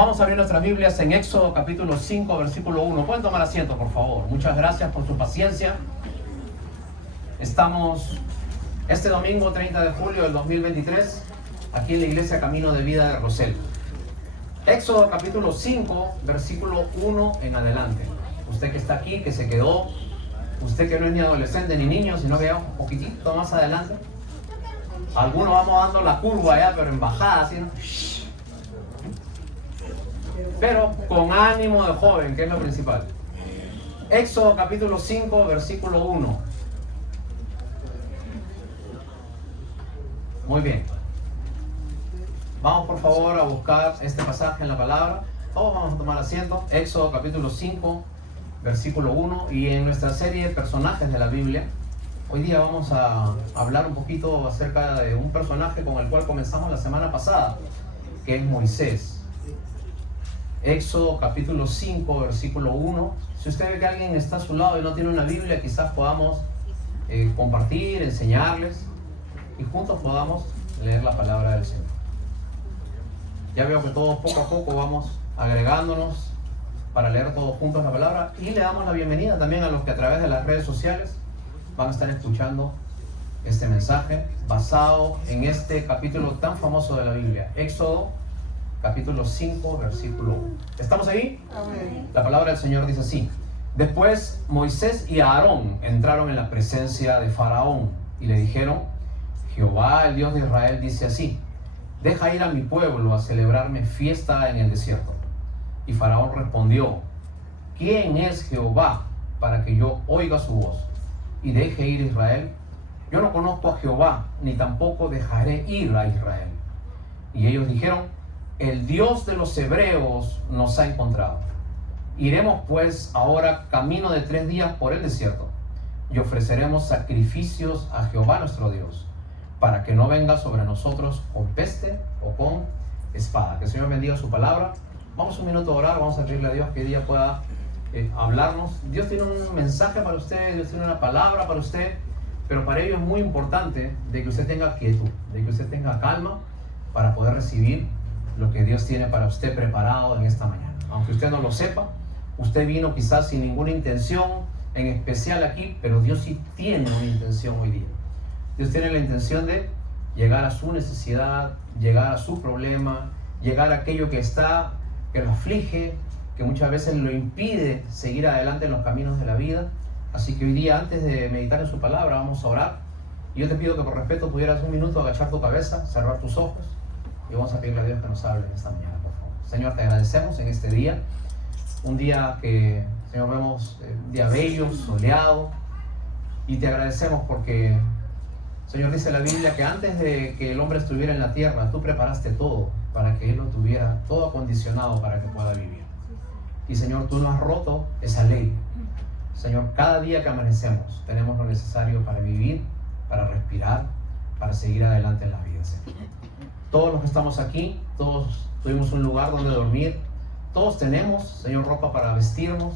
Vamos a abrir nuestras Biblias en Éxodo capítulo 5, versículo 1. Pueden tomar asiento, por favor. Muchas gracias por su paciencia. Estamos este domingo 30 de julio del 2023, aquí en la iglesia Camino de Vida de Rosel. Éxodo capítulo 5, versículo 1 en adelante. Usted que está aquí, que se quedó, usted que no es ni adolescente ni niño, sino que ya un poquitito más adelante. Algunos vamos dando la curva ya, pero en bajada, así, ¿no? Pero con ánimo de joven, que es lo principal. Éxodo capítulo 5, versículo 1. Muy bien. Vamos por favor a buscar este pasaje en la palabra. Todos vamos a tomar asiento. Éxodo capítulo 5, versículo 1. Y en nuestra serie de personajes de la Biblia, hoy día vamos a hablar un poquito acerca de un personaje con el cual comenzamos la semana pasada, que es Moisés. Éxodo capítulo 5, versículo 1. Si usted ve que alguien está a su lado y no tiene una Biblia, quizás podamos compartir, enseñarles y juntos podamos leer la palabra del Señor. Ya veo que todos poco a poco vamos agregándonos para leer todos juntos la palabra, y le damos la bienvenida también a los que a través de las redes sociales van a estar escuchando este mensaje basado en este capítulo tan famoso de la Biblia, Éxodo capítulo 5, versículo 1. ¿Estamos ahí? Amén. La palabra del Señor dice así: Después Moisés y Aarón entraron en la presencia de Faraón y le dijeron: Jehová, el Dios de Israel, dice así: Deja ir a mi pueblo a celebrarme fiesta en el desierto. Y Faraón respondió: ¿Quién es Jehová para que yo oiga su voz y deje ir a Israel? Yo no conozco a Jehová, ni tampoco dejaré ir a Israel. Y ellos dijeron: El Dios de los hebreos nos ha encontrado. Iremos pues ahora camino de 3 días por el desierto y ofreceremos sacrificios a Jehová nuestro Dios, para que no venga sobre nosotros con peste o con espada. Que el Señor bendiga su palabra. Vamos un minuto a orar, vamos a pedirle a Dios que hoy día pueda hablarnos. Dios tiene un mensaje para usted, Dios tiene una palabra para usted, pero para ello es muy importante de que usted tenga quietud, de que usted tenga calma para poder recibir lo que Dios tiene para usted preparado en esta mañana. Aunque usted no lo sepa, usted vino quizás sin ninguna intención en especial aquí, pero Dios sí tiene una intención hoy día. Dios tiene la intención de llegar a su necesidad, llegar a su problema, llegar a aquello que lo aflige, que muchas veces lo impide seguir adelante en los caminos de la vida. Así que hoy día, antes de meditar en su palabra, vamos a orar. Y yo te pido que por respeto pudieras un minuto agachar tu cabeza, cerrar tus ojos, y vamos a pedirle a Dios que nos hable en esta mañana, por favor. Señor, te agradecemos en este día, un día que, Señor, vemos un día bello, soleado, y te agradecemos porque, Señor, dice la Biblia que antes de que el hombre estuviera en la tierra, tú preparaste todo para que él lo tuviera todo acondicionado para que pueda vivir. Y, Señor, tú no has roto esa ley. Señor, cada día que amanecemos tenemos lo necesario para vivir, para respirar, para seguir adelante en la vida, Señor. Todos los que estamos aquí, todos tuvimos un lugar donde dormir, todos tenemos, Señor, ropa para vestirnos,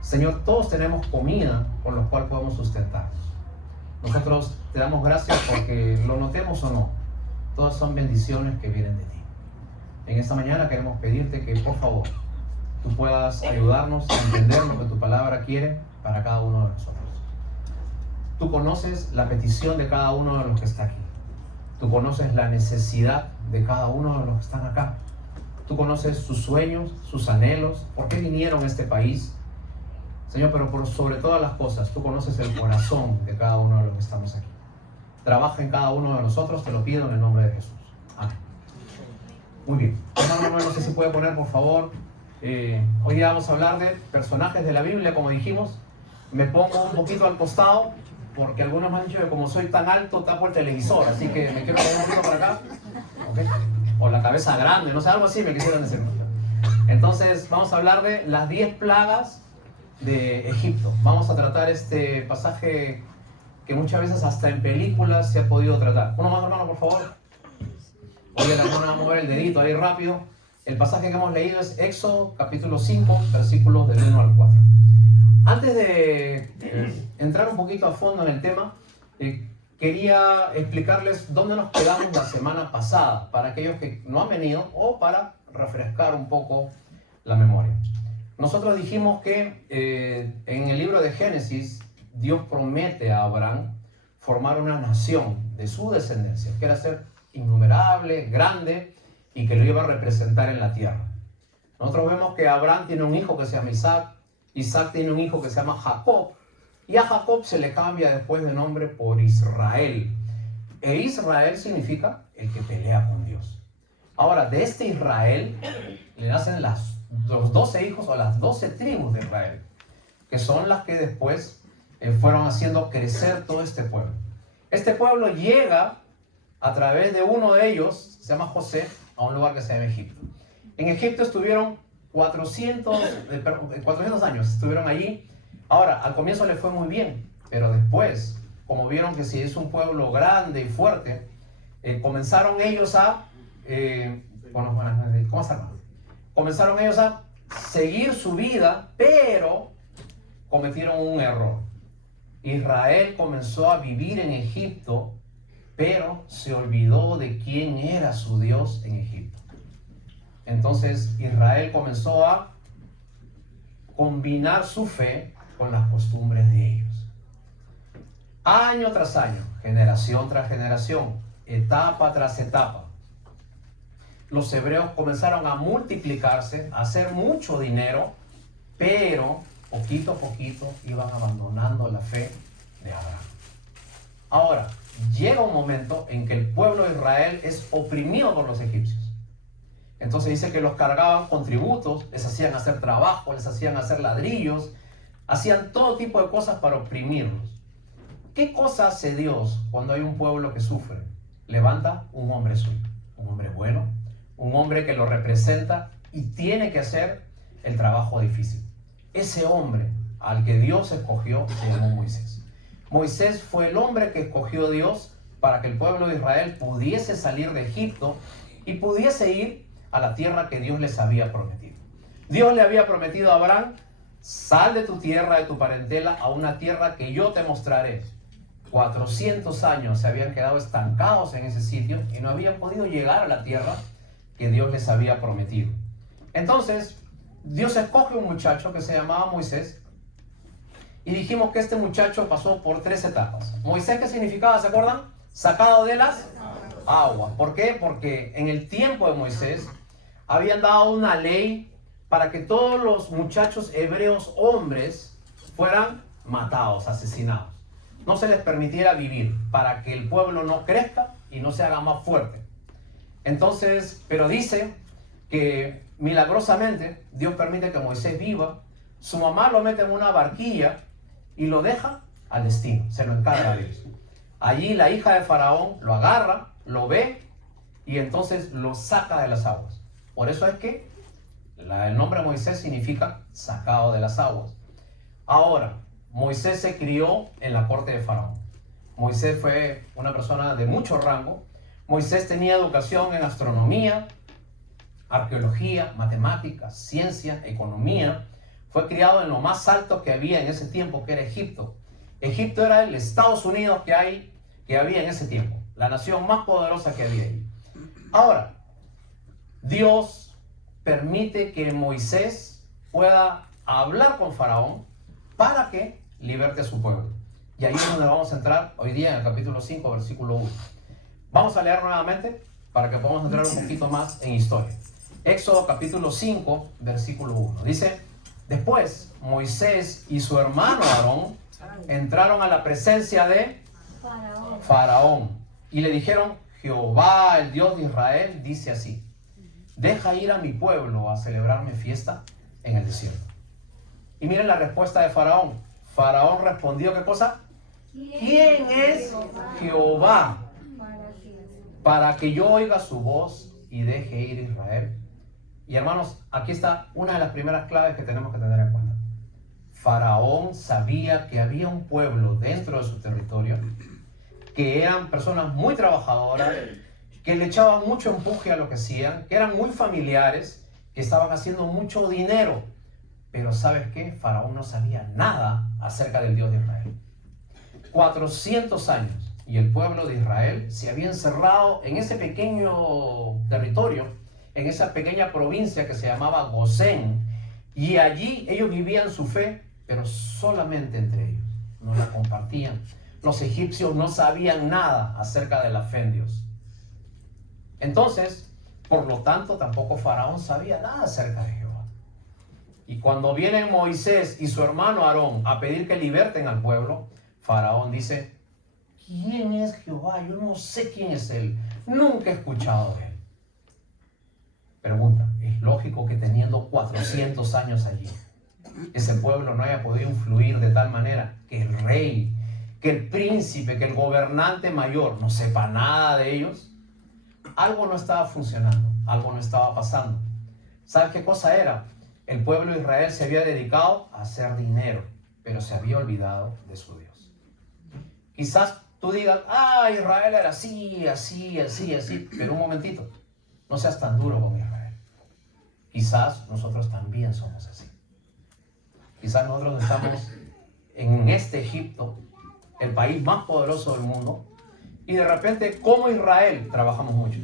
Señor, todos tenemos comida con la cual podemos sustentarnos. Nosotros te damos gracias porque, lo notemos o no, todas son bendiciones que vienen de ti. En esta mañana queremos pedirte que, por favor, tú puedas ayudarnos a entender lo que tu palabra quiere para cada uno de nosotros. Tú conoces la petición de cada uno de los que está aquí. Tú conoces la necesidad de cada uno de los que están acá. Tú conoces sus sueños, sus anhelos, por qué vinieron a este país. Señor, pero por sobre todas las cosas, tú conoces el corazón de cada uno de los que estamos aquí. Trabaja en cada uno de nosotros, te lo pido en el nombre de Jesús. Amén. Muy bien. Hermano, no sé si puede poner, por favor. Hoy día vamos a hablar de personajes de la Biblia, como dijimos. Me pongo un poquito al costado, porque algunos me han dicho que como soy tan alto, tapo el televisor, así que me quiero poner un poquito para acá. ¿Okay? O la cabeza grande, no sé, algo así me quisieron decir. Entonces, vamos a hablar de las 10 plagas de Egipto. Vamos a tratar este pasaje que muchas veces hasta en películas se ha podido tratar. Uno más, hermano, por favor. Oye, la hermana, vamos a ver el dedito ahí rápido. El pasaje que hemos leído es Éxodo, capítulo 5, versículos del 1 al 4. Antes de entrar un poquito a fondo en el tema, quería explicarles dónde nos quedamos la semana pasada, para aquellos que no han venido o para refrescar un poco la memoria. Nosotros dijimos que en el libro de Génesis, Dios promete a Abraham formar una nación de su descendencia, que era ser innumerable, grande, y que lo iba a representar en la tierra. Nosotros vemos que Abraham tiene un hijo que se llama Isaac, Isaac tiene un hijo que se llama Jacob, y a Jacob se le cambia después de nombre por Israel. E Israel significa el que pelea con Dios. Ahora, de este Israel le nacen los 12 hijos o las 12 tribus de Israel, que son las que después fueron haciendo crecer todo este pueblo. Este pueblo llega a través de uno de ellos, se llama José, a un lugar que se llama Egipto. En Egipto estuvieron 400 años, estuvieron allí. Ahora, al comienzo les fue muy bien, pero después, como vieron que si es un pueblo grande y fuerte, comenzaron ellos a comenzaron ellos a seguir su vida, pero cometieron un error. Israel comenzó a vivir en Egipto, pero se olvidó de quién era su Dios en Egipto. Entonces Israel comenzó a combinar su fe con las costumbres de ellos. Año tras año, generación tras generación, etapa tras etapa, los hebreos comenzaron a multiplicarse, a hacer mucho dinero, pero poquito a poquito iban abandonando la fe de Abraham. Ahora, llega un momento en que el pueblo de Israel es oprimido por los egipcios. Entonces dice que los cargaban con tributos, les hacían hacer trabajo, les hacían hacer ladrillos, hacían todo tipo de cosas para oprimirlos. ¿Qué cosa hace Dios cuando hay un pueblo que sufre? Levanta un hombre suyo, un hombre bueno, un hombre que lo representa y tiene que hacer el trabajo difícil. Ese hombre al que Dios escogió se llamó Moisés. Moisés fue el hombre que escogió Dios para que el pueblo de Israel pudiese salir de Egipto y pudiese ir a la tierra que Dios les había prometido. Dios le había prometido a Abraham: sal de tu tierra, de tu parentela, a una tierra que yo te mostraré. 400 años se habían quedado estancados en ese sitio y no habían podido llegar a la tierra que Dios les había prometido. Entonces, Dios escoge un muchacho que se llamaba Moisés, y dijimos que este muchacho pasó por 3 etapas. Moisés, ¿qué significaba? ¿Se acuerdan? Sacado de las aguas. ¿Por qué? Porque en el tiempo de Moisés habían dado una ley para que todos los muchachos hebreos hombres fueran matados, asesinados. No se les permitiera vivir, para que el pueblo no crezca y no se haga más fuerte. Entonces, pero dice que milagrosamente Dios permite que Moisés viva, su mamá lo mete en una barquilla y lo deja al destino, se lo encarga a Dios. Allí la hija de Faraón lo agarra, lo ve y entonces lo saca de las aguas. Por eso es que el nombre Moisés significa sacado de las aguas. Ahora, Moisés se crió en la corte de Faraón. Moisés fue una persona de mucho rango. Moisés tenía educación en astronomía, arqueología, matemáticas, ciencia, economía. Fue criado en lo más alto que había en ese tiempo, que era Egipto. Egipto era el Estados Unidos que había en ese tiempo, la nación más poderosa que había ahí. Ahora, Dios permite que Moisés pueda hablar con Faraón para que liberte a su pueblo. Y ahí es donde vamos a entrar hoy día en el capítulo 5, versículo 1. Vamos a leer nuevamente para que podamos entrar un poquito más en historia. Éxodo capítulo 5, versículo 1. Dice: después Moisés y su hermano Aarón entraron a la presencia de Faraón y le dijeron: Jehová, el Dios de Israel, dice así: deja ir a mi pueblo a celebrarme fiesta en el desierto. Y miren la respuesta de Faraón. Faraón respondió: ¿qué cosa? ¿Quién es Jehová para que yo oiga su voz y deje ir a Israel? Y hermanos, aquí está una de las primeras claves que tenemos que tener en cuenta. Faraón sabía que había un pueblo dentro de su territorio que eran personas muy trabajadoras, que le echaban mucho empuje a lo que hacían, que eran muy familiares, que estaban haciendo mucho dinero. Pero ¿sabes qué? Faraón no sabía nada acerca del Dios de Israel. 400 años y el pueblo de Israel se había encerrado en ese pequeño territorio en esa pequeña provincia que se llamaba Gosén, y allí ellos vivían su fe, pero solamente entre ellos, no la compartían. Los egipcios no sabían nada acerca de la fe en Dios. Entonces, por lo tanto, tampoco Faraón sabía nada acerca de Jehová. Y cuando vienen Moisés y su hermano Aarón a pedir que liberten al pueblo, Faraón dice: ¿quién es Jehová? Yo no sé quién es él. Nunca he escuchado de él. Pregunta: ¿es lógico que teniendo 400 años allí, ese pueblo no haya podido influir de tal manera que el rey, que el príncipe, que el gobernante mayor no sepa nada de ellos? Algo no estaba funcionando, algo no estaba pasando. ¿Sabes qué cosa era? El pueblo de Israel se había dedicado a hacer dinero, pero se había olvidado de su Dios. Quizás tú digas: Israel era así, pero un momentito, no seas tan duro con Israel. Quizás nosotros también somos así. Quizás nosotros estamos en este Egipto, el país más poderoso del mundo, y de repente, como Israel, trabajamos mucho.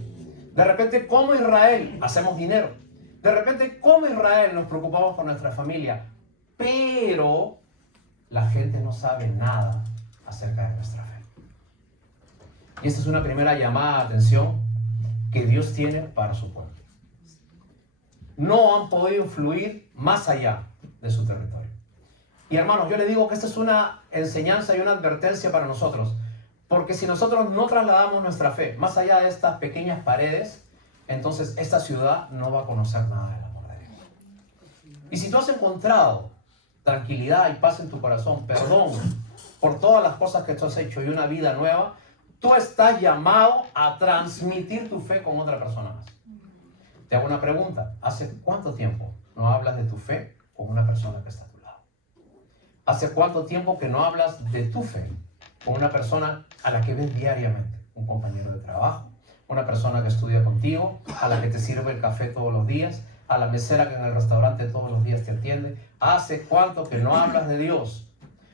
De repente, como Israel, hacemos dinero. De repente, como Israel, nos preocupamos por nuestra familia. Pero la gente no sabe nada acerca de nuestra fe. Y esta es una primera llamada de atención que Dios tiene para su pueblo. No han podido influir más allá de su territorio. Y hermanos, yo les digo que esta es una enseñanza y una advertencia para nosotros. Porque si nosotros no trasladamos nuestra fe más allá de estas pequeñas paredes, entonces esta ciudad no va a conocer nada del amor de Dios. Y si tú has encontrado tranquilidad y paz en tu corazón, perdón por todas las cosas que tú has hecho y una vida nueva, tú estás llamado a transmitir tu fe con otra persona más. Te hago una pregunta: ¿hace cuánto tiempo no hablas de tu fe con una persona que está a tu lado? ¿Hace cuánto tiempo que no hablas de tu fe con una persona a la que ves diariamente? Un compañero de trabajo, una persona que estudia contigo, a la que te sirve el café todos los días, a la mesera que en el restaurante todos los días te atiende. ¿Hace cuánto que no hablas de Dios?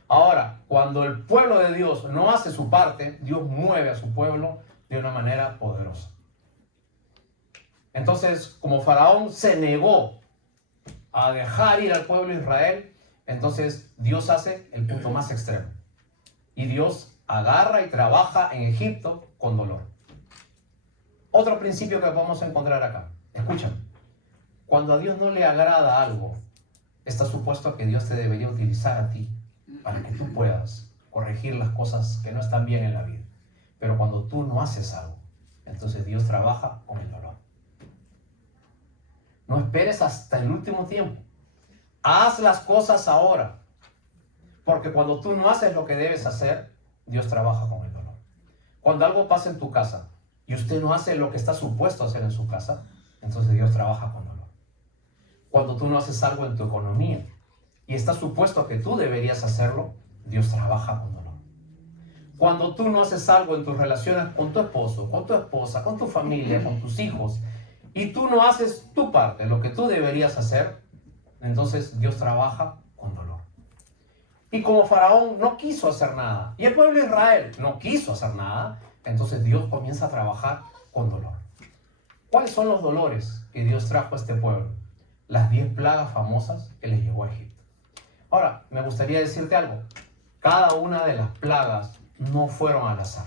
Ahora, cuando el pueblo de Dios no hace su parte, Dios mueve a su pueblo de una manera poderosa. Entonces, como Faraón se negó a dejar ir al pueblo de Israel, entonces Dios hace el punto más extremo. Y Dios agarra y trabaja en Egipto con dolor. Otro principio que podemos encontrar acá. Escuchen. Cuando a Dios no le agrada algo, está supuesto que Dios te debería utilizar a ti para que tú puedas corregir las cosas que no están bien en la vida. Pero cuando tú no haces algo, entonces Dios trabaja con el dolor. No esperes hasta el último tiempo. Haz las cosas ahora. Porque cuando tú no haces lo que debes hacer, Dios trabaja con el dolor. Cuando algo pasa en tu casa y usted no hace lo que está supuesto a hacer en su casa, entonces Dios trabaja con dolor. Cuando tú no haces algo en tu economía y está supuesto que tú deberías hacerlo, Dios trabaja con dolor. Cuando tú no haces algo en tus relaciones con tu esposo, con tu esposa, con tu familia, con tus hijos, y tú no haces tu parte, lo que tú deberías hacer, entonces Dios trabaja con dolor. Y como Faraón no quiso hacer nada, y el pueblo de Israel no quiso hacer nada, entonces Dios comienza a trabajar con dolor. ¿Cuáles son los dolores que Dios trajo a este pueblo? Las 10 plagas famosas que les llevó a Egipto. Ahora, me gustaría decirte algo. Cada una de las plagas no fueron al azar.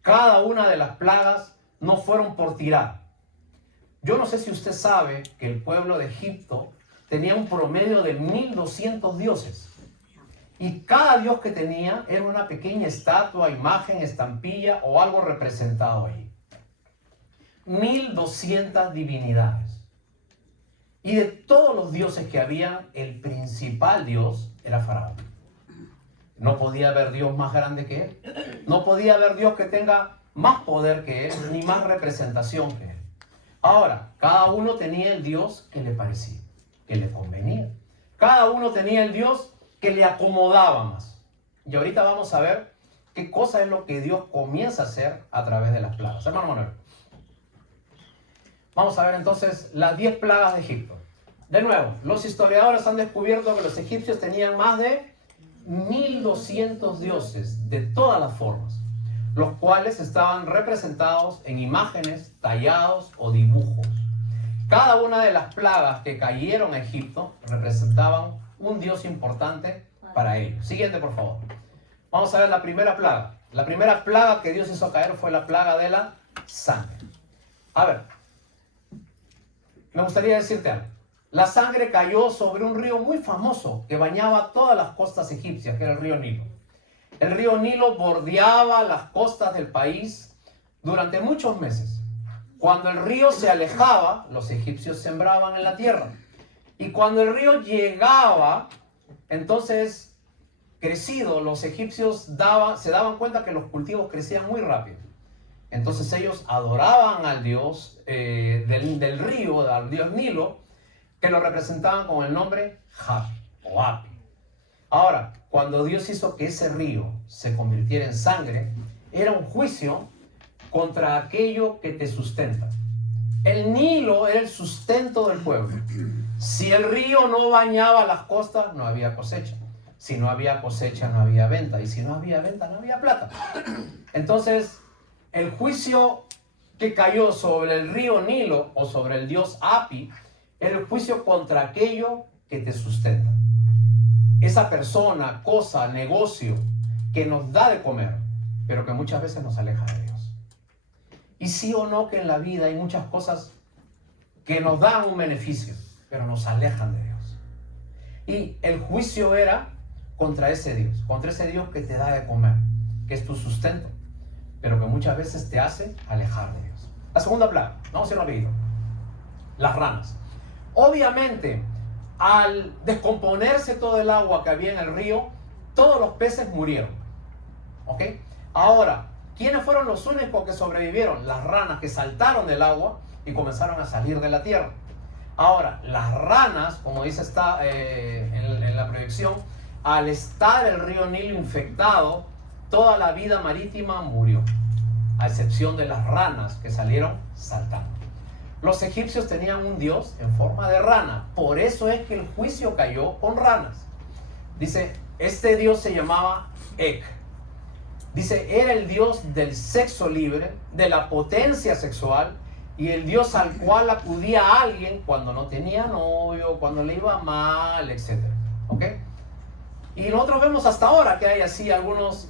Cada una de las plagas no fueron por tirar. Yo no sé si usted sabe que el pueblo de Egipto tenía un promedio de 1200 dioses. Y cada dios que tenía era una pequeña estatua, imagen, estampilla o algo representado ahí. 1200 divinidades. Y de todos los dioses que había, el principal dios era Faraón. No podía haber dios más grande que él. No podía haber dios que tenga más poder que él, ni más representación que él. Ahora, cada uno tenía el dios que le parecía, que le convenía. Cada uno tenía el dios que le acomodaba más. Y ahorita vamos a ver qué cosa es lo que Dios comienza a hacer a través de las plagas. Hermano Manuel, vamos a ver entonces las 10 plagas de Egipto. De nuevo, los historiadores han descubierto que los egipcios tenían más de 1200 dioses de todas las formas, los cuales estaban representados en imágenes, tallados o dibujos. Cada una de las plagas que cayeron a Egipto representaban un Dios importante para ellos. Siguiente, por favor. Vamos a ver la primera plaga. La primera plaga que Dios hizo caer fue la plaga de la sangre. A ver, me gustaría decirte algo. La sangre cayó sobre un río muy famoso que bañaba todas las costas egipcias, que era el río Nilo. El río Nilo bordeaba las costas del país durante muchos meses. Cuando el río se alejaba, los egipcios sembraban en la tierra. Y cuando el río llegaba, entonces, crecido, los egipcios se daban cuenta que los cultivos crecían muy rápido. Entonces ellos adoraban al dios del río, al dios Nilo, que lo representaban con el nombre Hapi o Api. Ahora, cuando Dios hizo que ese río se convirtiera en sangre, era un juicio contra aquello que te sustenta. El Nilo era el sustento del pueblo. Si el río no bañaba las costas, no había cosecha. Si no había cosecha, no había venta. Y si no había venta, no había plata. Entonces, el juicio que cayó sobre el río Nilo o sobre el dios Api era el juicio contra aquello que te sustenta. Esa persona, cosa, negocio que nos da de comer, pero que muchas veces nos aleja de Dios. Y sí o no que en la vida hay muchas cosas que nos dan un beneficio, pero nos alejan de Dios. Y el juicio era contra ese Dios que te da de comer, que es tu sustento, pero que muchas veces te hace alejar de Dios. La segunda plaga, vamos a ir rapidito. Las ranas. Obviamente, al descomponerse todo el agua que había en el río, todos los peces murieron. ¿Ok? Ahora, ¿quiénes fueron los únicos que sobrevivieron? Las ranas que saltaron del agua y comenzaron a salir de la tierra. Ahora, las ranas, como dice en la proyección, al estar el río Nilo infectado, toda la vida marítima murió, a excepción de las ranas que salieron saltando. Los egipcios tenían un dios en forma de rana, por eso es que el juicio cayó con ranas. Dice, este dios se llamaba Ek. Dice, era el dios del sexo libre, de la potencia sexual, y el dios al cual acudía a alguien cuando no tenía novio, cuando le iba mal, etc. ¿Ok? Y nosotros vemos hasta ahora que hay así algunas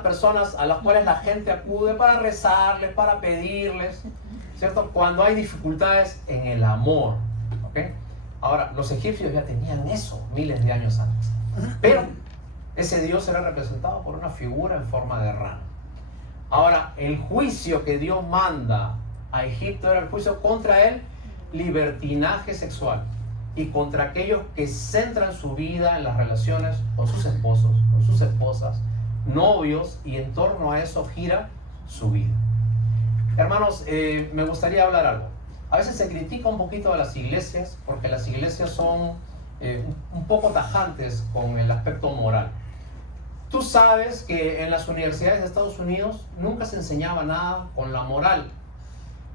personas a las cuales la gente acude para rezarles, para pedirles, ¿cierto? Cuando hay dificultades en el amor. ¿Ok? Ahora, los egipcios ya tenían eso miles de años antes. Pero ese Dios era representado por una figura en forma de rana. Ahora, el juicio que Dios manda a Egipto era el juicio contra el libertinaje sexual y contra aquellos que centran su vida en las relaciones con sus esposos, con sus esposas, novios, y en torno a eso gira su vida. Hermanos, me gustaría hablar algo. A veces se critica un poquito a las iglesias porque las iglesias son un poco tajantes con el aspecto moral. Tú sabes que en las universidades de Estados Unidos nunca se enseñaba nada con la moral.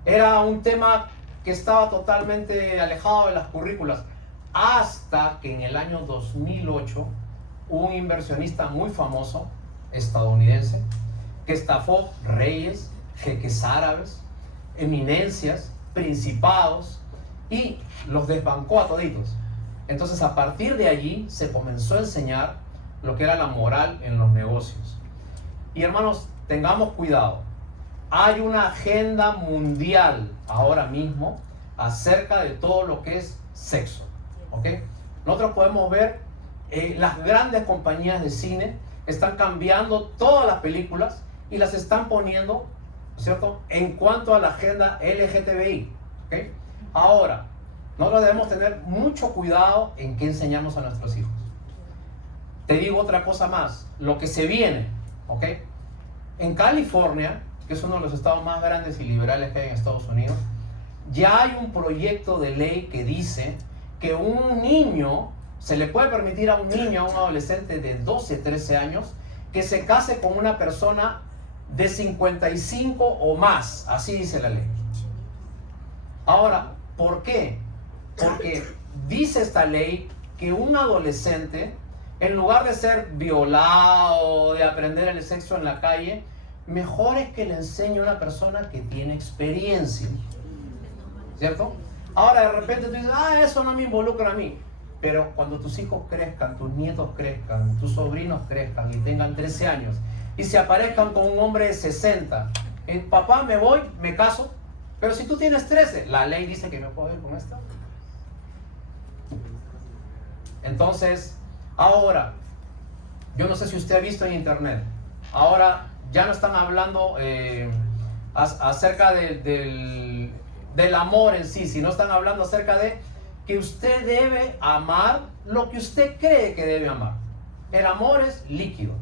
Era un tema que estaba totalmente alejado de las currículas, hasta que en el año 2008 un inversionista muy famoso, estadounidense, que estafó reyes, jeques árabes, eminencias, principados, y los desbancó a toditos. Entonces, a partir de allí se comenzó a enseñar lo que era la moral en los negocios. Y hermanos, tengamos cuidado. Hay una agenda mundial ahora mismo acerca de todo lo que es sexo. ¿Ok? Nosotros podemos ver las grandes compañías de cine están cambiando todas las películas y las están poniendo, ¿cierto?, en cuanto a la agenda LGTBI. ¿Ok? Ahora, nosotros debemos tener mucho cuidado en qué enseñamos a nuestros hijos. Te digo otra cosa más, lo que se viene, ¿ok? En California, que es uno de los estados más grandes y liberales que hay en Estados Unidos, ya hay un proyecto de ley que dice que un niño, se le puede permitir a un niño, a un adolescente de 12, 13 años, que se case con una persona de 55 o más, así dice la ley. Ahora, ¿por qué? Porque dice esta ley que un adolescente, en lugar de ser violado, de aprender el sexo en la calle, mejor es que le enseñe a una persona que tiene experiencia. ¿cierto? Ahora de repente tú dices, eso no me involucra a mí. Pero cuando tus hijos crezcan, tus nietos crezcan, tus sobrinos crezcan y tengan 13 años y se aparezcan con un hombre de 60, papá, me voy, me caso, pero si tú tienes 13, la ley dice que no puedo ir con esta. Entonces, ahora, yo no sé si usted ha visto en internet, ahora ya no están hablando acerca del amor en sí, sino están hablando acerca de que usted debe amar lo que usted cree que debe amar. El amor es líquido.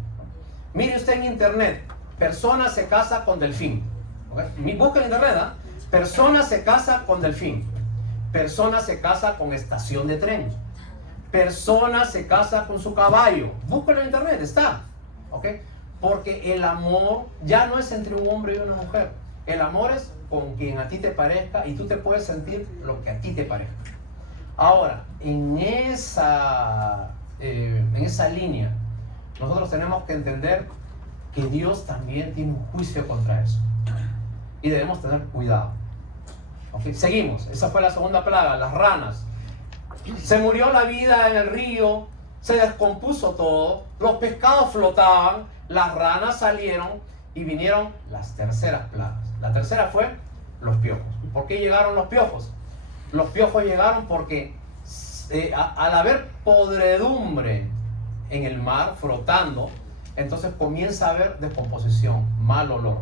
Mire usted en internet, persona se casa con delfín. ¿Okay? Busca en internet, persona se casa con delfín. Persona se casa con estación de tren. Persona se casa con su caballo. Búscalo en internet, está. ¿Okay? Porque el amor ya no es entre un hombre y una mujer. El amor es con quien a ti te parezca y tú te puedes sentir lo que a ti te parezca. Ahora, en esa línea, nosotros tenemos que entender que Dios también tiene un juicio contra eso. Y debemos tener cuidado. ¿Okay? Seguimos. Esa fue la segunda plaga, las ranas. Se murió la vida en el río, se descompuso todo, los pescados flotaban, las ranas salieron y vinieron las terceras plagas. La tercera fue los piojos. ¿Por qué llegaron los piojos? Los piojos llegaron porque al haber podredumbre en el mar flotando, entonces comienza a haber descomposición, mal olor.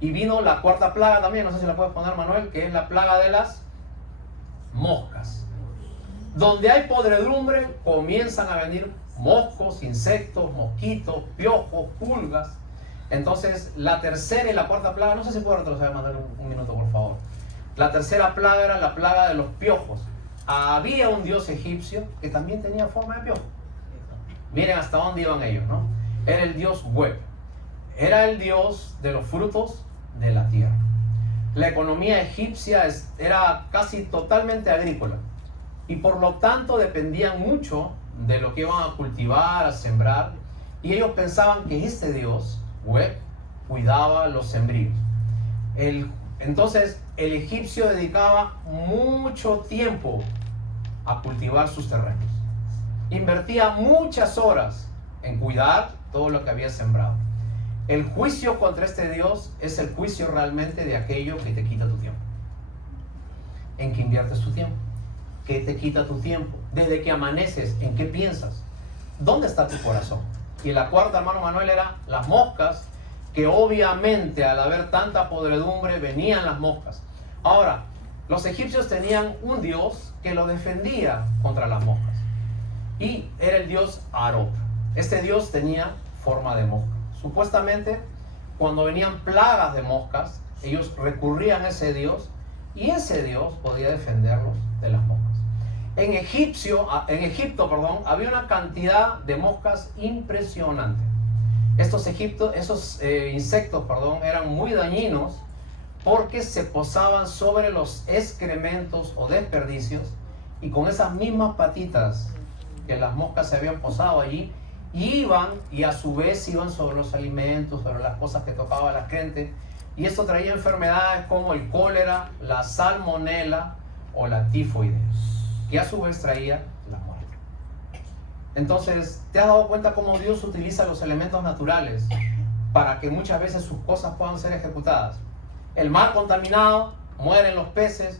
Y vino la cuarta plaga también, no sé si la puedes poner, Manuel, que es la plaga de las moscas. Donde hay podredumbre comienzan a venir moscos, insectos, mosquitos, piojos, pulgas. Entonces la tercera y la cuarta plaga, no sé si puedo retroceder, Manuel, un minuto por favor. La tercera plaga era la plaga de los piojos. Había un dios egipcio que también tenía forma de piojo. Miren hasta dónde iban ellos, ¿no? Era el dios Web. Era el dios de los frutos de la tierra. La economía egipcia era casi totalmente agrícola. Y por lo tanto dependían mucho de lo que iban a cultivar, a sembrar. Y ellos pensaban que este dios, Web, cuidaba los sembríos. Entonces el egipcio dedicaba mucho tiempo a cultivar sus terrenos. Invertía muchas horas en cuidar todo lo que había sembrado. El juicio contra este Dios es el juicio realmente de aquello que te quita tu tiempo. ¿En qué inviertes tu tiempo? ¿Qué te quita tu tiempo? Desde que amaneces, ¿en qué piensas? ¿Dónde está tu corazón? Y la cuarta, hermano Manuel, era las moscas, que obviamente al haber tanta podredumbre venían las moscas. Ahora, los egipcios tenían un dios que lo defendía contra las moscas. Y era el dios Arop. Este dios tenía forma de mosca. Supuestamente, cuando venían plagas de moscas, ellos recurrían a ese dios y ese dios podía defenderlos de las moscas. En Egipto, había una cantidad de moscas impresionante. Esos insectos, eran muy dañinos porque se posaban sobre los excrementos o desperdicios y con esas mismas patitas que las moscas se habían posado allí, iban y a su vez iban sobre los alimentos, sobre las cosas que tocaba la gente, y esto traía enfermedades como el cólera, la salmonela o la tifoidea, que a su vez traía la muerte. Entonces, ¿te has dado cuenta cómo Dios utiliza los elementos naturales para que muchas veces sus cosas puedan ser ejecutadas? El mar contaminado, mueren los peces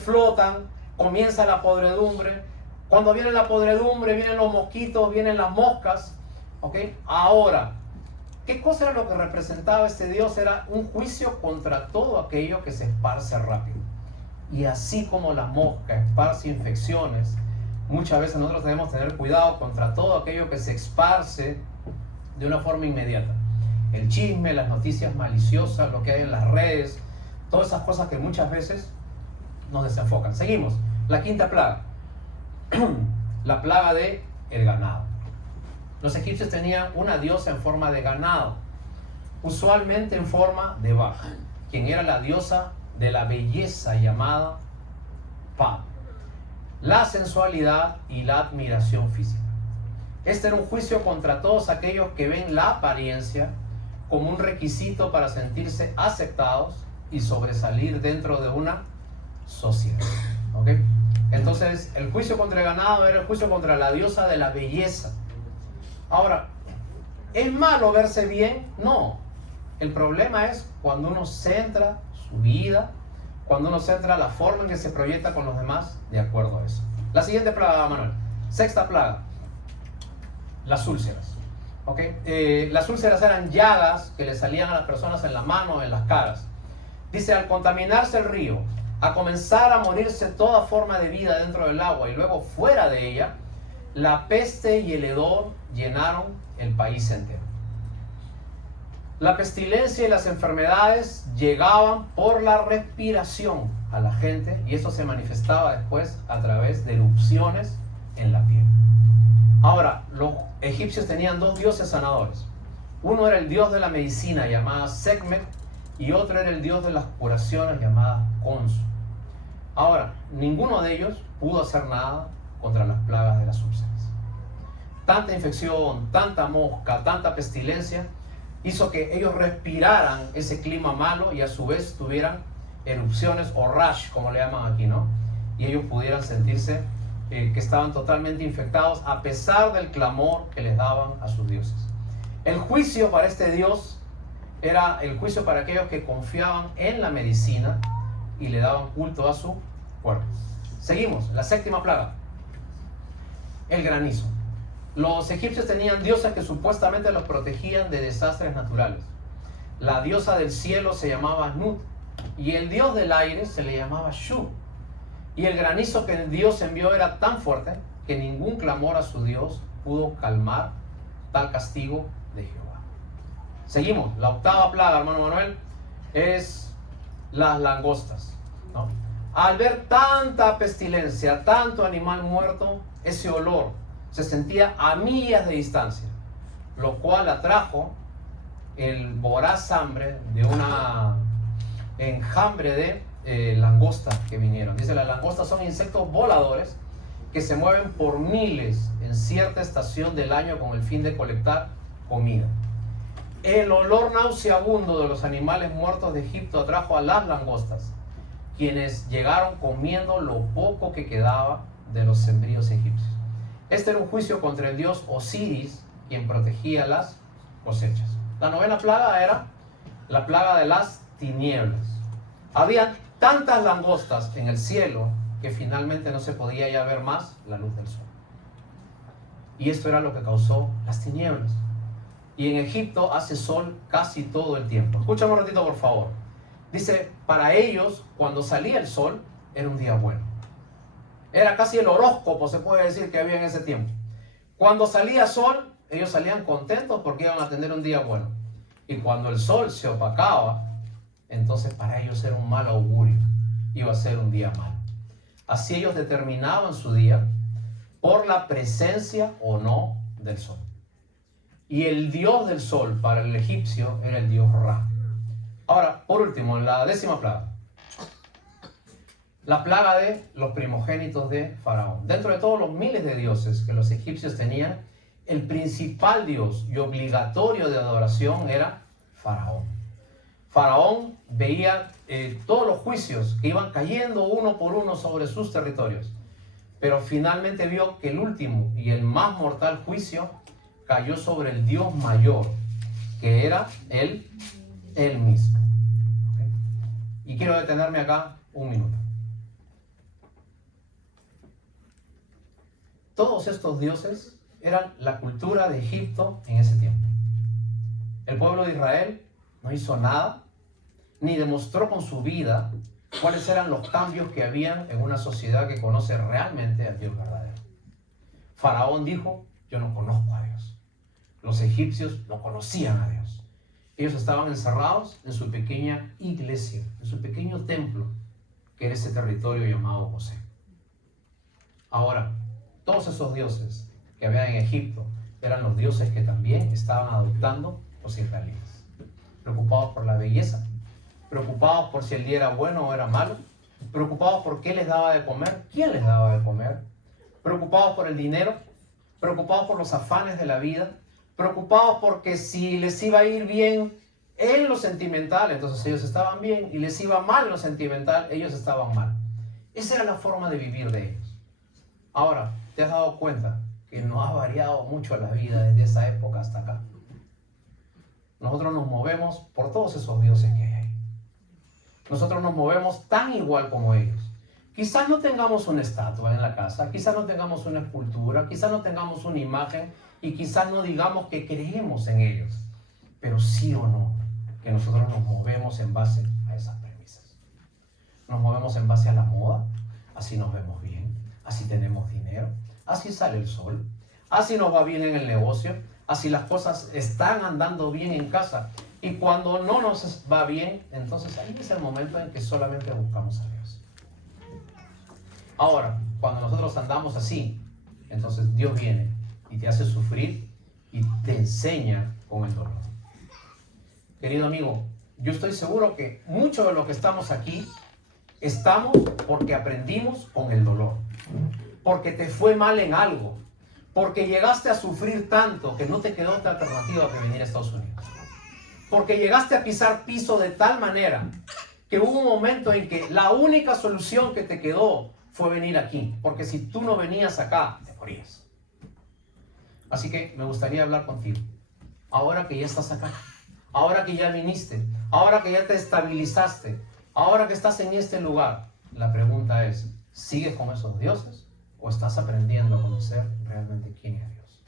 flotan, comienza la podredumbre. Cuando viene la podredumbre, vienen los mosquitos, vienen las moscas. ¿Okay? Ahora, ¿qué cosa era lo que representaba este Dios? Era un juicio contra todo aquello que se esparce rápido. Y así como la mosca esparce infecciones, muchas veces nosotros debemos tener cuidado contra todo aquello que se esparce de una forma inmediata. El chisme, las noticias maliciosas, lo que hay en las redes, todas esas cosas que muchas veces nos desenfocan. Seguimos. La quinta plaga. La plaga de el ganado. Los egipcios tenían una diosa en forma de ganado, usualmente en forma de vaca, quien era la diosa de la belleza llamada Pa, la sensualidad y la admiración física. Este era un juicio contra todos aquellos que ven la apariencia como un requisito para sentirse aceptados y sobresalir dentro de una sociedad. ¿Ok? Entonces, el juicio contra el ganado era el juicio contra la diosa de la belleza. Ahora, ¿es malo verse bien? No. El problema es cuando uno centra su vida, cuando uno centra la forma en que se proyecta con los demás de acuerdo a eso. La siguiente plaga, Manuel. Sexta plaga. Las úlceras. ¿Okay? Las úlceras eran llagas que le salían a las personas en la mano, en las caras. Dice, al contaminarse el río, a comenzar a morirse toda forma de vida dentro del agua y luego fuera de ella, la peste y el hedor llenaron el país entero. La pestilencia y las enfermedades llegaban por la respiración a la gente y eso se manifestaba después a través de erupciones en la piel. Ahora, los egipcios tenían dos dioses sanadores. Uno era el dios de la medicina llamada Sekhmet y otro era el dios de las curaciones llamada Khonsu. Ahora, ninguno de ellos pudo hacer nada contra las plagas de las úlceras. Tanta infección, tanta mosca, tanta pestilencia hizo que ellos respiraran ese clima malo y a su vez tuvieran erupciones o rash, como le llaman aquí, ¿no? Y ellos pudieran sentirse que estaban totalmente infectados a pesar del clamor que les daban a sus dioses. El juicio para este dios era el juicio para aquellos que confiaban en la medicina y le daban culto a su cuerpo. Seguimos, la séptima plaga, el granizo. Los egipcios tenían diosas que supuestamente los protegían de desastres naturales. La diosa del cielo se llamaba Nut y el dios del aire se le llamaba Shu. Y el granizo que el Dios envió era tan fuerte que ningún clamor a su Dios pudo calmar tal castigo de Jehová. Seguimos, la octava plaga, hermano Manuel, es las langostas, ¿no? Al ver tanta pestilencia, tanto animal muerto, ese olor se sentía a millas de distancia, lo cual atrajo el voraz hambre de una enjambre de langostas que vinieron. Dice, las langostas son insectos voladores que se mueven por miles en cierta estación del año con el fin de colectar comida. El olor nauseabundo de los animales muertos de Egipto atrajo a las langostas, quienes llegaron comiendo lo poco que quedaba de los sembríos egipcios. Este era un juicio contra el dios Osiris, quien protegía las cosechas. La novena plaga era la plaga de las tinieblas. Había tantas langostas en el cielo que finalmente no se podía ya ver más la luz del sol. Y esto era lo que causó las tinieblas. Y en Egipto hace sol casi todo el tiempo. Escúchame un ratito, por favor. Dice, para ellos, cuando salía el sol, era un día bueno. Era casi el horóscopo, se puede decir, que había en ese tiempo. Cuando salía sol, ellos salían contentos porque iban a tener un día bueno. Y cuando el sol se opacaba, entonces para ellos era un mal augurio, iba a ser un día malo. Así ellos determinaban su día por la presencia o no del sol. Y el dios del sol para el egipcio era el dios Ra. Ahora, por último, la décima plaga. La plaga de los primogénitos de Faraón. Dentro de todos los miles de dioses que los egipcios tenían, el principal dios y obligatorio de adoración era Faraón. Faraón veía todos los juicios que iban cayendo uno por uno sobre sus territorios, pero finalmente vio que el último y el más mortal juicio cayó sobre el Dios mayor, que era él mismo. ¿Okay? Y quiero detenerme acá un minuto. Todos estos dioses eran la cultura de Egipto en ese tiempo. El pueblo de Israel no hizo nada, ni demostró con su vida cuáles eran los cambios que habían en una sociedad que conoce realmente al Dios verdadero. Faraón dijo, yo no conozco a Dios. Los egipcios no conocían a Dios. Ellos estaban encerrados en su pequeña iglesia, en su pequeño templo, que era ese territorio llamado José. Ahora, todos esos dioses que había en Egipto eran los dioses que también estaban adoptando los israelitas. Preocupados por la belleza, preocupados por si el día era bueno o era malo, preocupados por qué les daba de comer, quién les daba de comer, preocupados por el dinero, preocupados por los afanes de la vida, preocupados porque si les iba a ir bien en lo sentimental, entonces ellos estaban bien, y les iba mal en lo sentimental, ellos estaban mal. Esa era la forma de vivir de ellos. Ahora, ¿te has dado cuenta que no ha variado mucho la vida desde esa época hasta acá? Nosotros nos movemos por todos esos dioses que hay ahí. Nosotros nos movemos tan igual como ellos. Quizás no tengamos una estatua en la casa, quizás no tengamos una escultura, quizás no tengamos una imagen y quizás no digamos que creemos en ellos. Pero sí o no, que nosotros nos movemos en base a esas premisas. Nos movemos en base a la moda, así nos vemos bien, así tenemos dinero, así sale el sol, así nos va bien en el negocio, así las cosas están andando bien en casa. Y cuando no nos va bien, entonces ahí es el momento en que solamente buscamos a Dios. Ahora, cuando nosotros andamos así, entonces Dios viene y te hace sufrir y te enseña con el dolor. Querido amigo, yo estoy seguro que muchos de los que estamos aquí estamos porque aprendimos con el dolor, porque te fue mal en algo, porque llegaste a sufrir tanto que no te quedó otra alternativa que venir a Estados Unidos, porque llegaste a pisar piso de tal manera que hubo un momento en que la única solución que te quedó fue venir aquí, porque si tú no venías acá, te morías. Así que me gustaría hablar contigo, ahora que ya estás acá, ahora que ya viniste, ahora que ya te estabilizaste, ahora que estás en este lugar. La pregunta es, ¿sigues con esos dioses o estás aprendiendo a conocer realmente quién es Dios?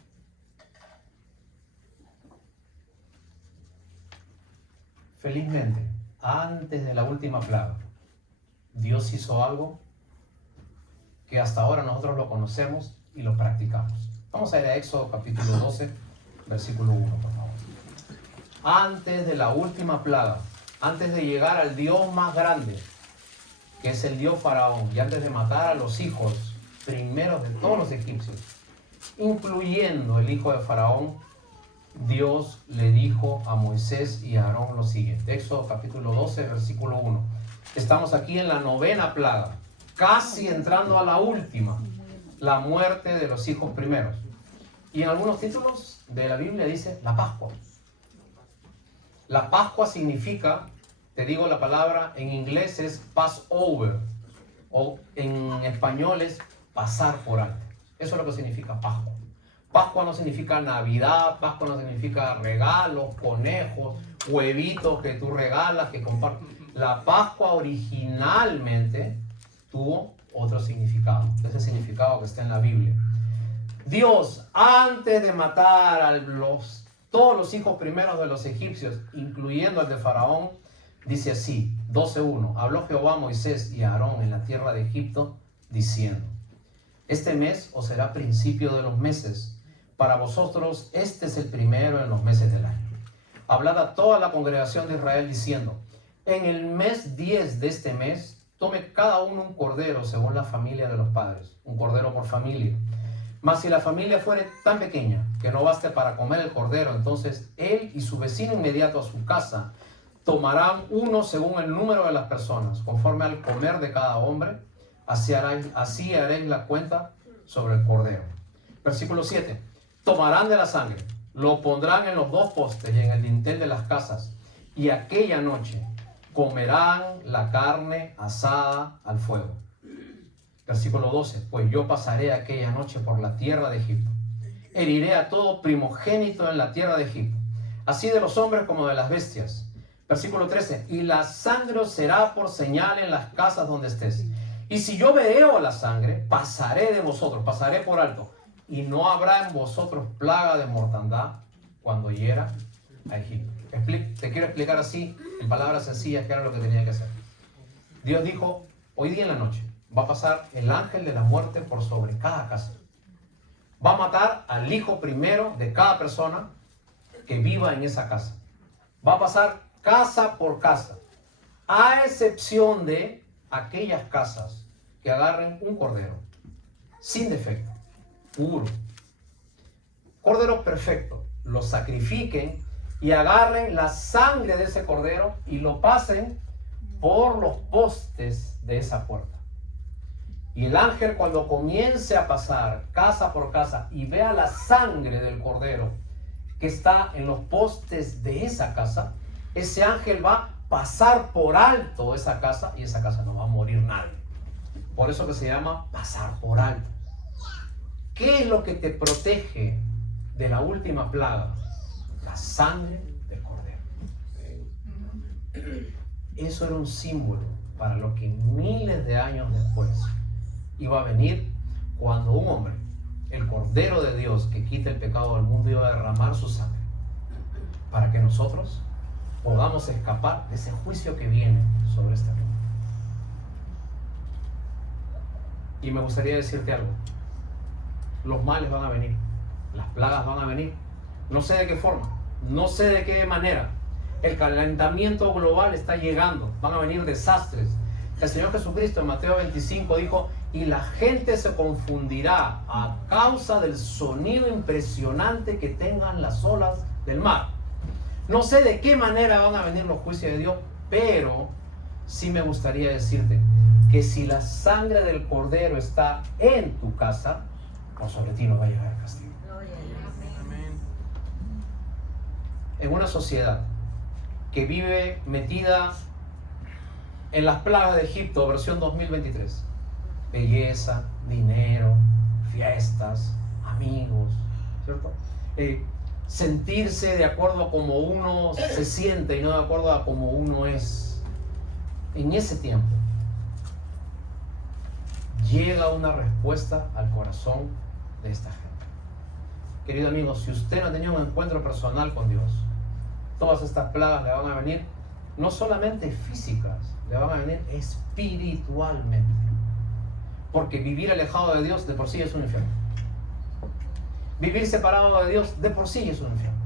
Felizmente, antes de la última plaga, Dios hizo algo que hasta ahora nosotros lo conocemos y lo practicamos. Vamos a ir a Éxodo capítulo 12, versículo 1, por favor. Antes de la última plaga, antes de llegar al Dios más grande, que es el Dios Faraón, y antes de matar a los hijos primeros de todos los egipcios, incluyendo el hijo de Faraón, Dios le dijo a Moisés y a Aarón lo siguiente. Éxodo capítulo 12, versículo 1. Estamos aquí en la 9ª plaga, casi entrando a la última, la muerte de los hijos primeros. Y en algunos títulos de la Biblia dice la Pascua. La Pascua significa, te digo la palabra, en inglés es Passover, o en español es pasar por alto. Eso es lo que significa Pascua. Pascua no significa Navidad, Pascua no significa regalos, conejos, huevitos que tú regalas, que compartes. La Pascua originalmente tuvo otro significado, ese significado que está en la Biblia. Dios, antes de matar a todos los hijos primeros de los egipcios, incluyendo el de Faraón, dice así, 12:1, habló Jehová a Moisés y a Aarón en la tierra de Egipto, diciendo, este mes os será principio de los meses, para vosotros este es el primero en los meses del año. Hablad a toda la congregación de Israel diciendo, en el mes 10 de este mes, tome cada uno un cordero según la familia de los padres, un cordero por familia. Mas si la familia fuere tan pequeña que no baste para comer el cordero, entonces él y su vecino inmediato a su casa tomarán uno según el número de las personas, conforme al comer de cada hombre, así haréis la cuenta sobre el cordero. Versículo 7. Tomarán de la sangre, lo pondrán en los 2 postes y en el dintel de las casas, y aquella noche comerán la carne asada al fuego. Versículo 12. Pues yo pasaré aquella noche por la tierra de Egipto. Heriré a todo primogénito en la tierra de Egipto, así de los hombres como de las bestias. Versículo 13. Y la sangre os será por señal en las casas donde estés. Y si yo veo la sangre, pasaré de vosotros, pasaré por alto. Y no habrá en vosotros plaga de mortandad cuando hiera a Egipto. Te quiero explicar así, en palabras sencillas, qué era lo que tenía que hacer. Dios dijo, hoy día en la noche va a pasar el ángel de la muerte por sobre cada casa. Va a matar al hijo primero de cada persona que viva en esa casa. Va a pasar casa por casa, a excepción de aquellas casas que agarren un cordero, sin defecto, puro. Cordero perfecto, lo sacrifiquen y agarren la sangre de ese cordero y lo pasen por los postes de esa puerta. Y el ángel, cuando comience a pasar casa por casa y vea la sangre del cordero que está en los postes de esa casa, ese ángel va a pasar por alto esa casa y esa casa no va a morir nadie. Por eso que se llama pasar por alto. ¿Qué es lo que te protege de la última plaga? La sangre del Cordero. Eso era un símbolo para lo que miles de años después iba a venir, cuando un hombre, el Cordero de Dios que quita el pecado del mundo, iba a derramar su sangre para que nosotros podamos escapar de ese juicio que viene sobre este mundo. Y me gustaría decirte algo. Los males van a venir, las plagas van a venir. No sé de qué forma, no sé de qué manera. El calentamiento global está llegando, van a venir desastres. El Señor Jesucristo en Mateo 25 dijo: y la gente se confundirá a causa del sonido impresionante que tengan las olas del mar. No sé de qué manera van a venir los juicios de Dios, pero sí me gustaría decirte que si la sangre del Cordero está en tu casa, por sobre ti no va a llegar el castigo. En una sociedad que vive metida en las plagas de Egipto, versión 2023, belleza, dinero, fiestas, amigos, ¿cierto? Sentirse de acuerdo a como uno se siente y no de acuerdo a como uno es. En ese tiempo llega una respuesta al corazón de esta gente. Querido amigo, si usted no ha tenido un encuentro personal con Dios, todas estas plagas le van a venir no solamente físicas, le van a venir espiritualmente. Porque vivir alejado de Dios de por sí es un infierno. Vivir separado de Dios de por sí es un infierno.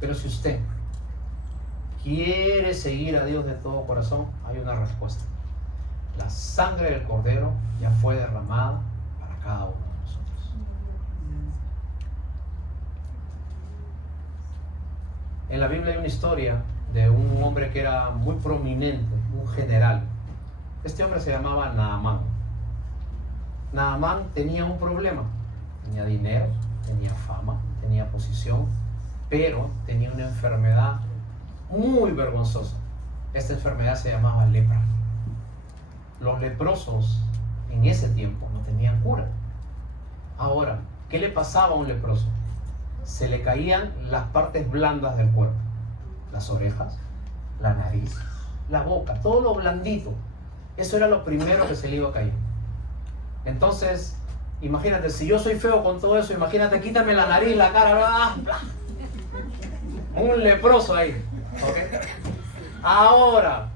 Pero si usted quiere seguir a Dios de todo corazón, hay una respuesta. La sangre del Cordero ya fue derramada para cada uno de nosotros. En la Biblia hay una historia de un hombre que era muy prominente, un general. Este hombre se llamaba Naamán. Naamán tenía un problema. Tenía dinero, tenía fama, tenía posición, pero tenía una enfermedad muy vergonzosa. Esta enfermedad se llamaba lepra. Los leprosos en ese tiempo no tenían cura. Ahora, ¿qué le pasaba a un leproso? Se le caían las partes blandas del cuerpo. Las orejas, la nariz, la boca, todo lo blandito. Eso era lo primero que se le iba a caer. Entonces, imagínate, si yo soy feo con todo eso, imagínate, quítame la nariz, la cara, bla, bla. Un leproso ahí. ¿Okay? Ahora,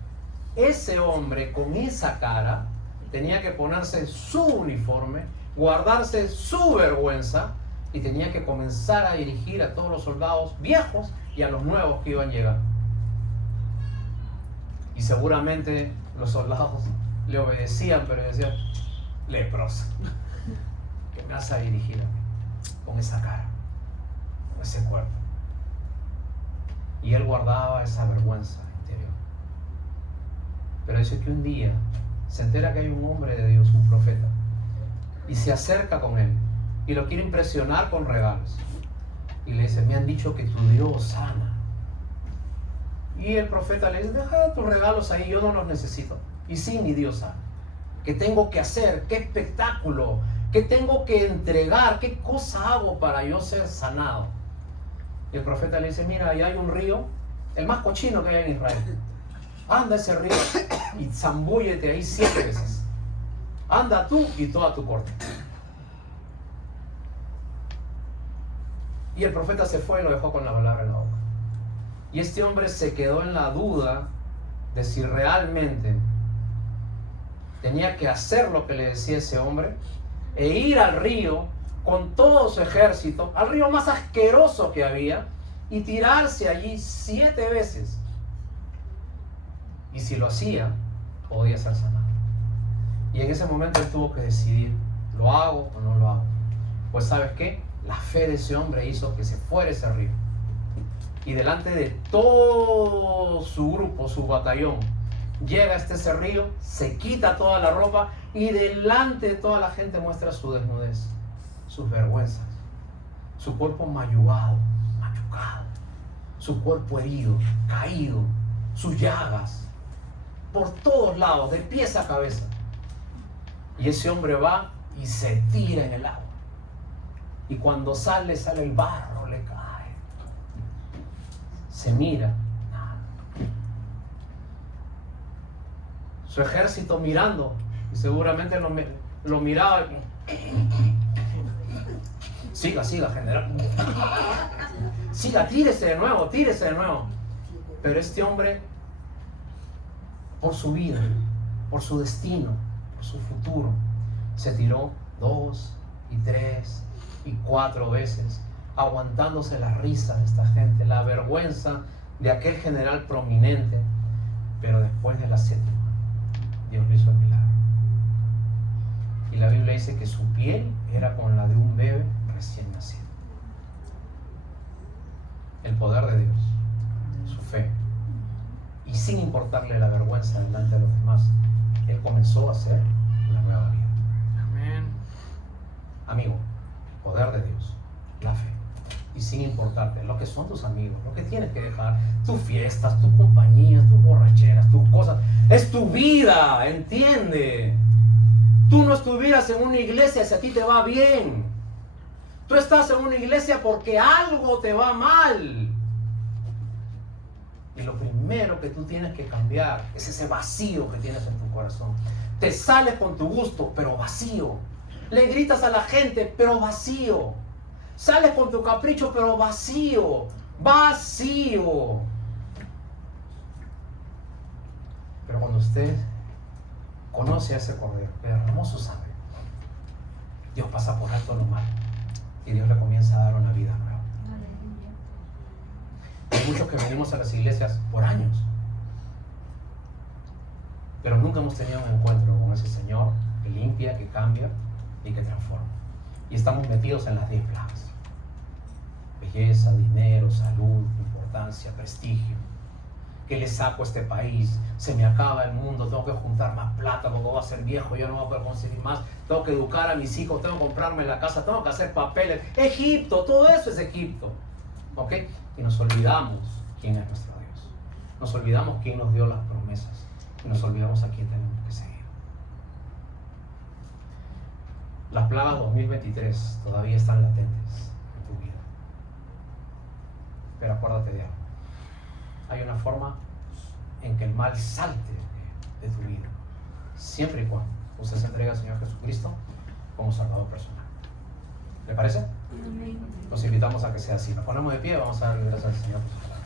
ese hombre con esa cara tenía que ponerse su uniforme, guardarse su vergüenza y tenía que comenzar a dirigir a todos los soldados viejos y a los nuevos que iban llegando. Y seguramente los soldados le obedecían, pero decían: leproso, ¿qué me vas a dirigir a mí con esa cara, con ese cuerpo? Y él guardaba esa vergüenza interior. Pero dice que un día se entera que hay un hombre de Dios, un profeta, y se acerca con él y lo quiere impresionar con regalos. Y le dice: me han dicho que tu Dios sana. Y el profeta le dice: deja tus regalos ahí, yo no los necesito. Y sí, mi Dios sana. ¿Qué tengo que hacer? ¿Qué espectáculo? ¿Qué tengo que entregar? ¿Qué cosa hago para yo ser sanado? Y el profeta le dice: mira, ahí hay un río, el más cochino que hay en Israel. Anda a ese río y zambúllete ahí 7 veces. Anda tú y toda tu corte. Y el profeta se fue y lo dejó con la palabra en la boca. Y este hombre se quedó en la duda de si realmente tenía que hacer lo que le decía ese hombre e ir al río con todo su ejército, al río más asqueroso que había, y tirarse allí 7 veces. Y si lo hacía, podía ser sanado. Y en ese momento él tuvo que decidir: ¿lo hago o no lo hago? Pues ¿sabes qué? La fe de ese hombre hizo que se fuera ese río. Y delante de todo su grupo, su batallón, llega hasta ese río, se quita toda la ropa y delante de toda la gente muestra su desnudez, sus vergüenzas, su cuerpo machucado, su cuerpo herido, caído, sus llagas. por todos lados, de pies a cabeza. Y ese hombre va y se tira en el agua. Y cuando sale el barro, le cae. Se mira. Su ejército mirando. Y seguramente lo miraba. Siga, general. Siga, tírese de nuevo. Pero este hombre, por su vida, por su destino, por su futuro, se tiró 2 y 3 y 4 veces, aguantándose la risa de esta gente, la vergüenza de aquel general prominente. Pero después de la 7ª, Dios le hizo el milagro. Y la Biblia dice que su piel era como la de un bebé recién nacido. El poder de Dios, su fe. Y sin importarle la vergüenza delante de los demás, él comenzó a hacer una nueva vida. Amén. Amigo, poder de Dios, la fe. Y sin importarte lo que son tus amigos, lo que tienes que dejar, tus fiestas, tus compañías, tus borracheras, tus cosas. Es tu vida, entiende. Tú no estuvieras en una iglesia si a ti te va bien. Tú estás en una iglesia porque algo te va mal. Y lo primero que tú tienes que cambiar es ese vacío que tienes en tu corazón. Te sales con tu gusto, pero vacío. Le gritas a la gente, pero vacío. Sales con tu capricho, pero vacío. Vacío. Pero cuando usted conoce a ese Cordero que derramó su sangre, Dios pasa por alto lo malo y Dios le comienza a dar una vida nueva. Hay muchos que venimos a las iglesias por años, pero nunca hemos tenido un encuentro con ese Señor que limpia, que cambia y que transforma. Y estamos metidos en las 10 plagas: belleza, dinero, salud, importancia, prestigio. ¿Qué le saco a este país? Se me acaba el mundo, tengo que juntar más plata porque voy a ser viejo, yo no voy a poder conseguir más. Tengo que educar a mis hijos, tengo que comprarme la casa, tengo que hacer papeles. Egipto, todo eso es Egipto. ¿Ok? Y nos olvidamos quién es nuestro Dios. Nos olvidamos quién nos dio las promesas. Y nos olvidamos a quién tenemos que seguir. Las plagas 2023 todavía están latentes en tu vida. Pero acuérdate de algo. Hay una forma en que el mal salte de tu vida, siempre y cuando usted se entregue al Señor Jesucristo como Salvador personal. ¿Le parece? Amén. Los invitamos a que sea así. Nos ponemos de pie, vamos a darle gracias al Señor por su palabra.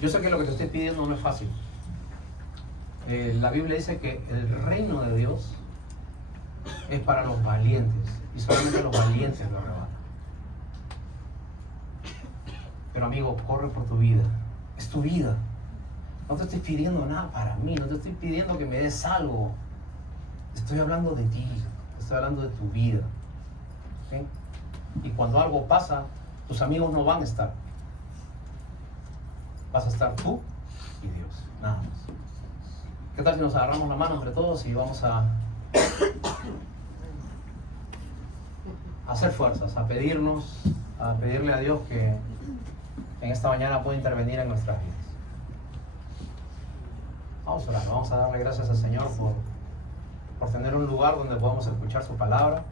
Yo sé que lo que te estoy pidiendo no es fácil. La Biblia dice que el reino de Dios es para los valientes y solamente los valientes lo arrebatan. Pero amigo, corre por tu vida. Es tu vida. No te estoy pidiendo nada para mí, no te estoy pidiendo que me des algo. Estoy hablando de ti, estoy hablando de tu vida. ¿Sí? Y cuando algo pasa, tus amigos no van a estar. Vas a estar tú y Dios, nada más. ¿Qué tal si nos agarramos la mano entre todos y vamos a hacer fuerzas, a pedirle a Dios que en esta mañana pueda intervenir en nuestras vidas? Vamos a orar, vamos a darle gracias al Señor por tener un lugar donde podamos escuchar su palabra.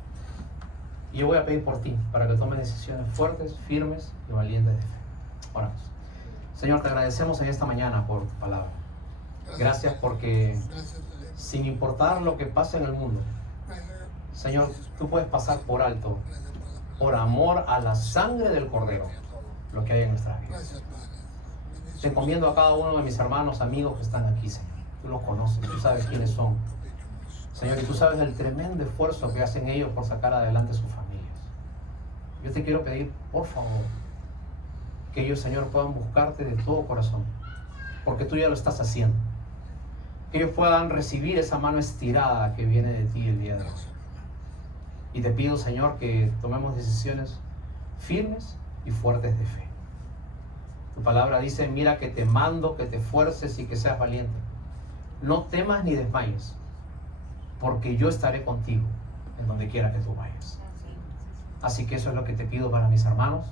Y yo voy a pedir por ti, para que tomes decisiones fuertes, firmes y valientes de fe. Oramos. Señor, te agradecemos en esta mañana por tu palabra. Gracias porque sin importar lo que pase en el mundo, Señor, tú puedes pasar por alto, por amor a la sangre del Cordero, lo que hay en nuestras vidas. Te encomiendo a cada uno de mis hermanos, amigos que están aquí, Señor. Tú los conoces, tú sabes quiénes son. Señor, y tú sabes el tremendo esfuerzo que hacen ellos por sacar adelante sus familias. Yo te quiero pedir, por favor, que ellos, Señor, puedan buscarte de todo corazón, porque tú ya lo estás haciendo. Que ellos puedan recibir esa mano estirada que viene de ti el día de hoy. Y te pido, Señor, que tomemos decisiones firmes y fuertes de fe. Tu palabra dice: mira que te mando que te esfuerces y que seas valiente. No temas ni desmayes, porque yo estaré contigo en donde quiera que tú vayas. Así que eso es lo que te pido para mis hermanos,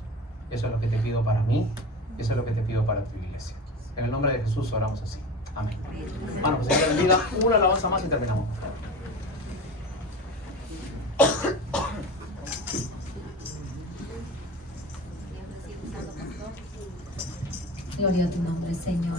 eso es lo que te pido para mí, eso es lo que te pido para tu iglesia. En el nombre de Jesús oramos así. Amén. Bueno, pues Dios te bendiga. Una alabanza más y terminamos. Gloria a tu nombre, Señor.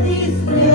diste